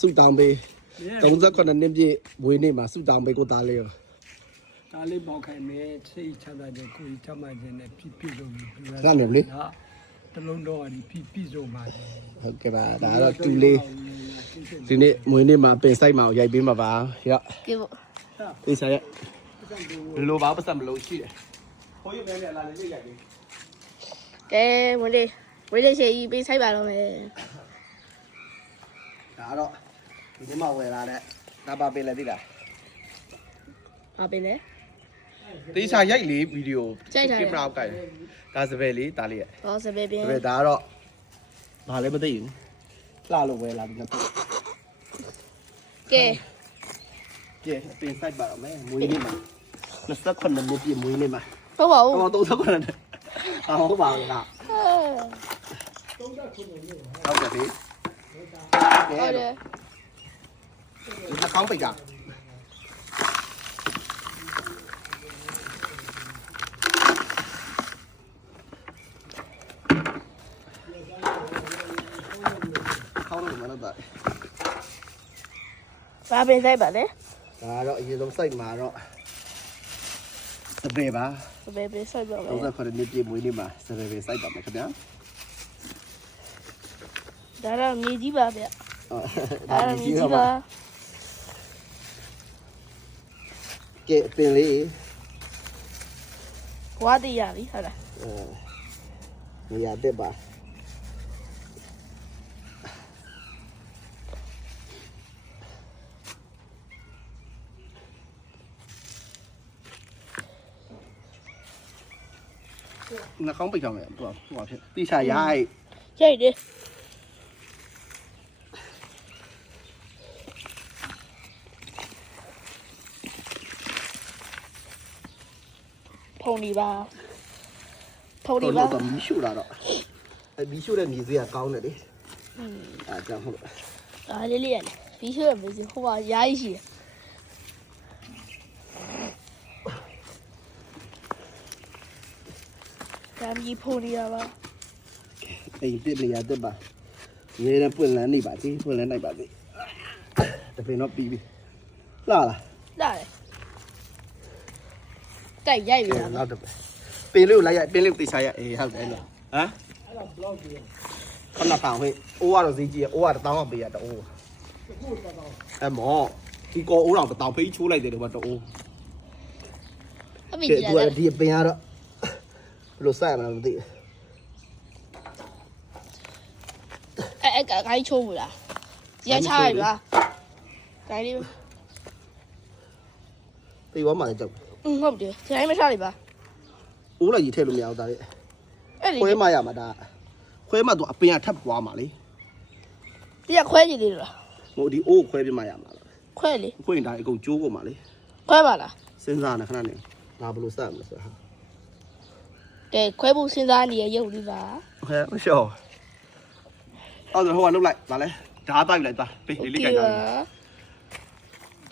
ဆုတောင်းပေး39နှစ်ပြည့်ဝေးနေ့မှာဆုတောင်းပေးကိုသားလေးရောဒါလေးပေါက်ခိုင်မယ်စိတ်ချမ်းသာတဲ့ကိုယ်ချမ်းသာခြင်းနဲ့ပြည့်စုံပြီခဏနေလေတလုံးတော့ပြည့်စုံပါစေဟုတ်ကဲ့ပါဒါတော့တူလေးဒီနေ့မွေးနေ့မှာပင်ဆိုင်မှာရိုက်ပေးမှာပါရော့ကဲပေါ့ဒီဆိုင်ရက်ဒီလိုပါပတ်စံမလို့ရှိတယ်ဟိုရုပ်ထဲနဲ့လာလေးရိုက်ပေးကဲဝင်လေးရှိပင်ဆိုင်ပါတော့မယ်ဒါတော့ဒီမှာဝယ်လာတဲ့ဒါပါပင်လည်းသိလားပါပင်လေတေးချာရိုက်လေးဗီဒီယိုကင်မရာအောက်ကင်ဒါစပယ်လေးဒါလေးရဲ့ဟောစပယ်ပင်ဒါတော့ဘာလဲမသိဘူးလှလို့ဝယ်လာပြီနော်ကဲပင်ဆိုင်ပါတော့မယ်မွေးနေ့မှာ29နှစ်ပြည့်မွေးနေ့မှာဟုတ်ပါဘူးဟော39နှစ်ဟုတ်ပါဘူးလားဟုတ်ကဲ့ပြီဟုတ်တယ်ဒီကောင်းပိတ်ကခေါင်းလို့မလုပ်တာဘာပင်ဆိုင်ပါလဲဒါတော့အရင်ဆုံးစိုက်မှာတော့စပယ်ပါစပယ်ပင်ဆိုင်ပါမယ်39နှစ်ပြည့်မွေးနေ့မှာစပယ်ပင်စိုက်ပါမယ်ခင်ဗျာဒါတော့မြေကြီးပါဗျဒါတော့မြေကြီးပါကဲပင်လေးဘွားတည်ရပြီဟုတ်လားနေရာတက်ပါနှာခေါင်းပိတ်ထားမယ်ဟိုဖြစ်တိချာရိုက်တယ်ဖုန်ဒီပါတော့မီးရှို့တာတော့မီးရှို့တဲ့မြေစရာကောင်းတယ်လေအဲ့ကြောင့်ဟုတ်အားလေးလေးရလေမီးရှို့ရမယ်ဟိုပါရိုင်းရှိဒါမီးဖုန်ဒီပါအိမ်ပြစ်နေရတဲ့ပါနေရပွင့်လန်းနေပါသေးပွင့်လန်းနိုင်ပါသေးတပင်တော့ပြီးပြီလာတယ်တိုက်ရိုက်ပြီနောက်တော့ပင်လေးကိုလိုက်ရိုက်ပင်လေးကိုတေချာရိုက်အေးဟုတ်တယ်လို့ဟမ်အဲ့ဒါဘလော့ကြီးခဏတောင်ဟဲ့အိုးကတော့ဈေးကြီးအိုးက1000အောင်ပေးရတော့အဲ့မောဒီကောအိုးတော့1000ဖိတ်ချိုးလိုက်တယ်တော့တော့အိုးအမေကြီးလားဒီပင်ကတော့ဘယ်လိုစိုက်ရမလဲမသိအဲ့ခိုင်းချိုးဘူးလားရချရပါခိုင်းလေးပြေးသွားမှလည်းကြောက်ဟုတ်တယ်ခိုင်းမချလိုက်ပါအိုးလိုက်ကြီးထည့်လို့မရဘူးဒါလေခွဲမှရမှာဒါခွဲမှတော့အပင်ကထပ်ပွားမှာလေဒီကခွဲကြည့်လေးလားဟိုဒီအိုးခွဲပြမှရမှာလားခွဲလေခွဲရင်ဒါအကုန်ကျိုးကုန်မှာလေခွဲပါလားစဉ်းစားနေခဏနေငါဘယ်လိုစမ်းမလဲဆိုဟာကဲခွဲဖို့စဉ်းစားနေရရုပ်လေးပါဟဲ့မလျှော့အဲ့ဒါဟိုကလုတ်လိုက်ဗာလဲဓာတ်တိုက်လိုက်တာပေးလေးလေးကြိုက်တာ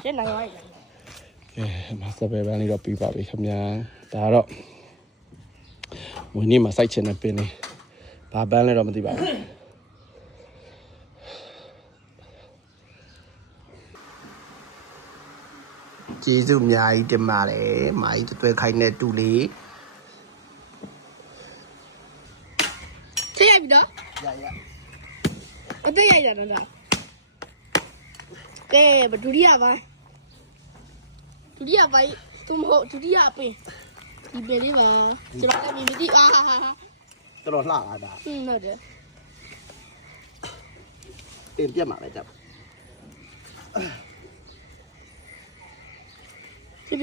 ကျန်နိုင်ပါ့ကဲမစပယ်ပန်းလေးတော့ပြီးပါပြီခင်ဗျာဒါတော့မွေးနေ့မှာစိုက်ချင်တဲ့ပင်လေးဘာပန်းလဲတော့မသိပါဘူးကျေးဇူးအများကြီးတင်ပါတယ်မာကြီးတွဲခိုင်းတဲ့တူလေးထိရိုက်ပြီတော့ရအသေးရိုက်ကြတော့လားကဲဒုတိယပိုင်းသူမဟုတ်ဒုတိယပင်ဒီပင်လေးပါကျွန်တော်လည်းမသိတော်တော်လှလာတာဟုတ်တယ်ပင်ပြတ်မှာပဲကြောက်ဖိ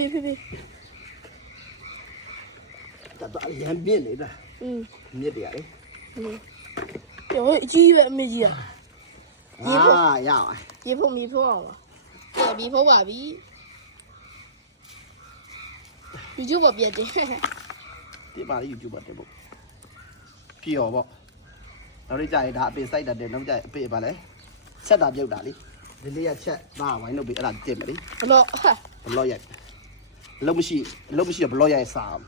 တော့အရင်ပြင်းနေတာမြစ်တရားလေကျော်အကြီးပဲအမေကြီးอ่ะရပါရေဖုံမီဖိုးအောင်ပါဘီဖိုးပါပြီYouTube ပေါ်ပြတ်တယ်ပြပါလေ YouTube ပေါ်တယ်ပေါ့ပြရောပေါ့နောက်လေးကြာရင်ဒါအပင်စိုက်တတ်တယ်နောက်ကြာအပင်ပါလဲချက်တာပြုတ်တာလေဒီလေးကချက်ဒါဝိုင်းလုပ်ပြီးအဲ့ဒါတင်မယ်လေဘလော့ရိုက်အလုံးမရှိတော့ဘလော့ရိုက်စားအောင်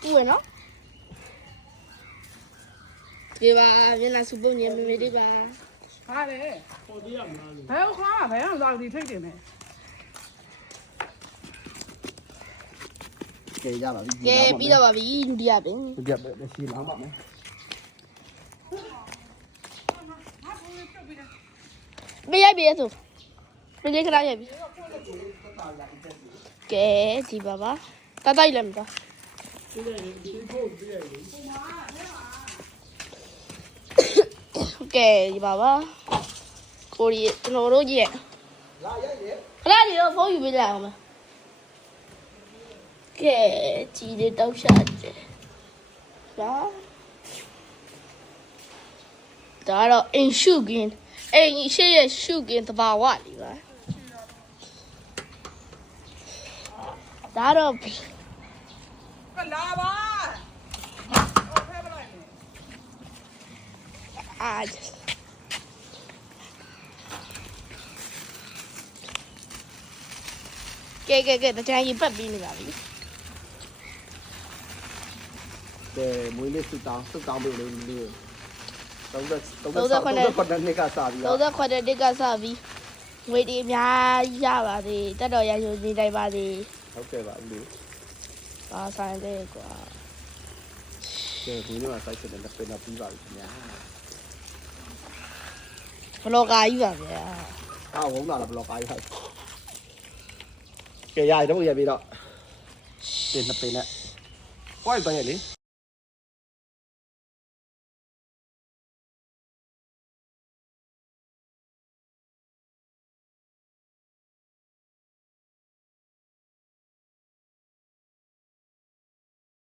ပူရနော်ဒီပါမျက်နှာစုပုံညင်မေမေလေးပါ ဟာလေ ဟိုတည်းရမလားလို့ ဘယ်ခါဘယ်အောင်သာဒီထိတ်တယ်မယ် ကဲရပါပြီ ကဲပြီးတော့ပါပြီဒုတိယပင် ဒုတိယပဲရှင်းလောင်းပါမယ် မရိုက်ပြီဆိုမလေးခဏရိုက်ပြီကဲဒီပါပါတတိုက်လည်းမတော် ဒီလေဒီဖို့ပြည့်လေ ကဲဒီပါပါကိုရီကျွန်တော်တို့ကြီးရဲ့ လာရိုက်ရ ခဏလေးတော့ဖုန်းယူပေးလိုက်အောင်မကဲကြီးလေးတောက်ရှာတယ်ဒါတော့အင်ရှုကင်းအိမ်ရှိရဲ့ရှုကင်းတဘာဝလေးပါဒါတော့ ကလာပါဟောဖဲပလိုက်မယ် အာကဲတကြံရင်ပတ်ပြီးနေပါပြီ ကဲမွေးလေးစုတောင်းပေးလို့လေး30 နှစ်ကစားပြီးတော့ 30ခွက်တဲ့တစ်ကစပြီးငွေတွေအများကြီးရပါသေးတက်တော်ရရှိနေတိုင်းပါသေး ဟုတ်ကဲ့ပါဦးလေး ပါဆိုင်တဲ့ကွာ ကဲဒီနေ့မှာစိုက်ချက်နဲ့ပြန်ပြီးပါပြီခင်ဗျာ ဘလော့ကာကြီးပါဗျာ ဝုန်းလာဘလော့ကားရိုက်ကဲရတော့ရပြီတော့ဒီနှစ်ပင်နဲ့ပွိုက်ပန်းရလေ